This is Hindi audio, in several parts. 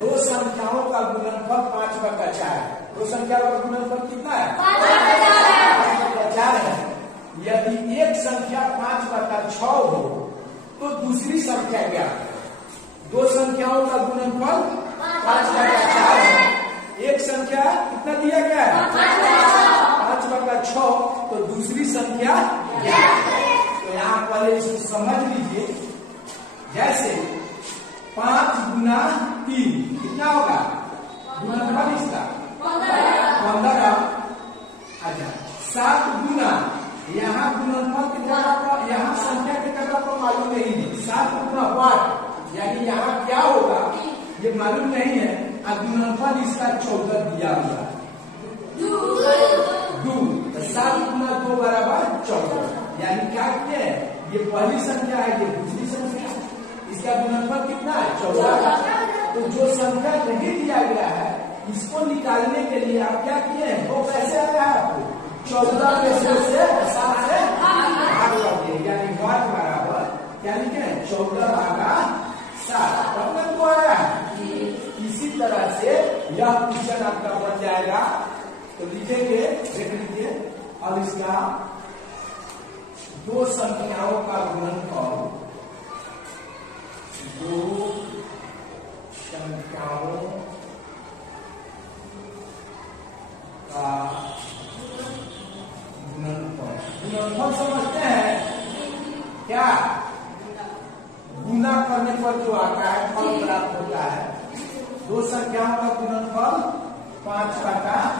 दो संख्याओं का गुणनफल 5/4 है। दो संख्याओं का गुणनफल कितना है? 5/4 है। यदि एक संख्या 5/6 हो तो दूसरी संख्या क्या है? दो संख्याओं का गुणनफल 5/4 है। एक संख्या कितना दिया गया है? 5/6। तो दूसरी संख्या क्या है? तो यहाँ पहले इसको समझ लीजिए। जैसे 5 गुना 3 कितना होगा? गुणनफल इसका 15। अच्छा 7 गुना यहाँ गुणनफल कितना होगा? यहाँ संख्या कितना तो मालूम नहीं है। 7 गुना 8 यानी यहाँ क्या होगा ये मालूम नहीं है। गुणनफल इसका 14 दिया हुआ है। 2 7 गुना 2 बराबर 14। यानी क्या किए ये पहली संख्या है, ये दूसरी संख्या। इसका गुणनफल कितना है? 14। तो जो संख्या नहीं दिया गया है इसको निकालने के लिए आप क्या किए हैं? वो कैसे आया है आपको? 14 में से 7 से भाग कर दिए। यानी 8 बराबर क्या लिखे हैं? 14/7 मतलब को आया है। इसी तरह से यह क्वेश्चन आपका बन जाएगा। तो लिखेंगे, देख लीजिए। अब इसका दो संख्याओं का गुणनफल, दो संख्याओं का गुणनफल। गुणनफल समझते हैं क्या? गुना करने पर जो आता है फल प्राप्त होता है। दो संख्याओं का गुणनफल 5/4।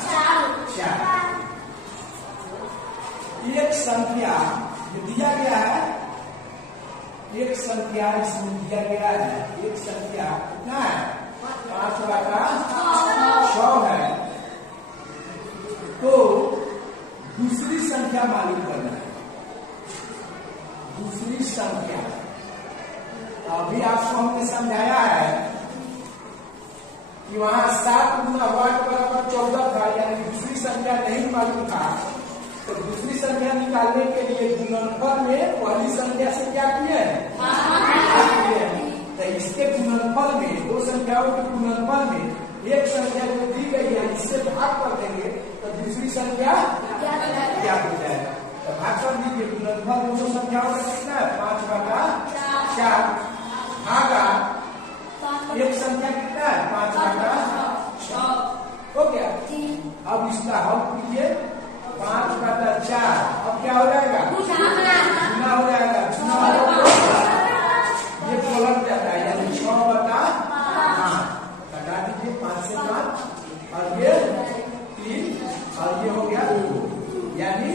एक संख्या दिया गया है, एक संख्या इसमें दिया गया है। एक संख्या कितना है? 5/6 है। तो दूसरी संख्या मालूम करना है। दूसरी संख्या अभी आपको हमने समझाया है कि वहां 7 गुना 8 बराबर 14 था। यानी दूसरी संख्या नहीं मालूम था। तो दूसरी संख्या निकालने के लिए गुणनफल में पहली संख्या से क्या किए? तो इसके गुणनफल में, दो संख्याओं के गुणनफल में एक संख्या जो दी गई है इससे भाग कर देंगे तो दूसरी संख्या क्या हो जाएगा? तो भाग कर दीजिए। गुणनफल दो संख्याओं का कितना है? 5/4 भागा एक संख्या कितना है? 5/6 हो गया। अब इसका हल कीजिए। 5/4 अब क्या हो जाएगा? गुना हो जाएगा। ये पलट जाता है यानी 6/5 कटा दीजिए। 5 से 5 और ये 3 और ये हो गया 2। यानी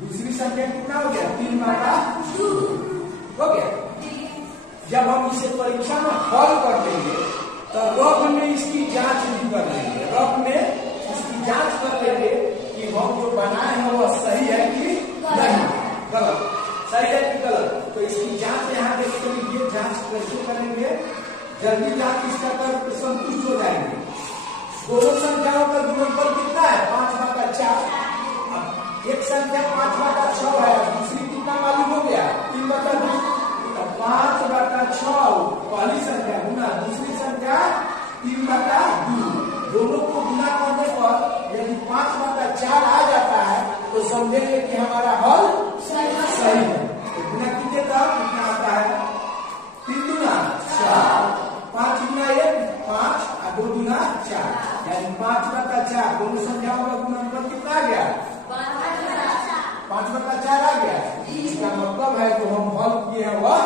दूसरी संख्या कितना हो गया? 3/2 हो गया। जब हम इसे परीक्षा में हल कर देंगे तो रफ में इसकी जांच भी कर लेंगे। रफ में इसकी जांच कर लेंगे कि हम जो बनाए हैं वो सही है कि नहीं, गलत, सही है कि गलत। तो इसकी जांच यहाँ देख लीजिए। जांच कैसे करेंगे? जल्दी जांच इसका कर संतुष्ट हो जाएंगे। दोनों संख्याओं का गुणनफल कितना है? 5/4। एक संख्या 5/6 है, दूसरी कितना मालूम हो गया? 3/2। 5/6 पहली संख्या गुना दूसरी संख्या 3/2। दोनों को गुना करने पर यदि 5/4 आ जाता है तो समझेंगे कि हमारा हल सही है। तो गुना कीजिए तब कितना आता है? 3 दूना 4, 5 गुना 1 5 और 2 दूना 4 यानी 5/4। दोनों संख्याओं का गुणनफल कितना आ गया? 5/4 आ गया। इसका मतलब है जो हम हल किए हैं वह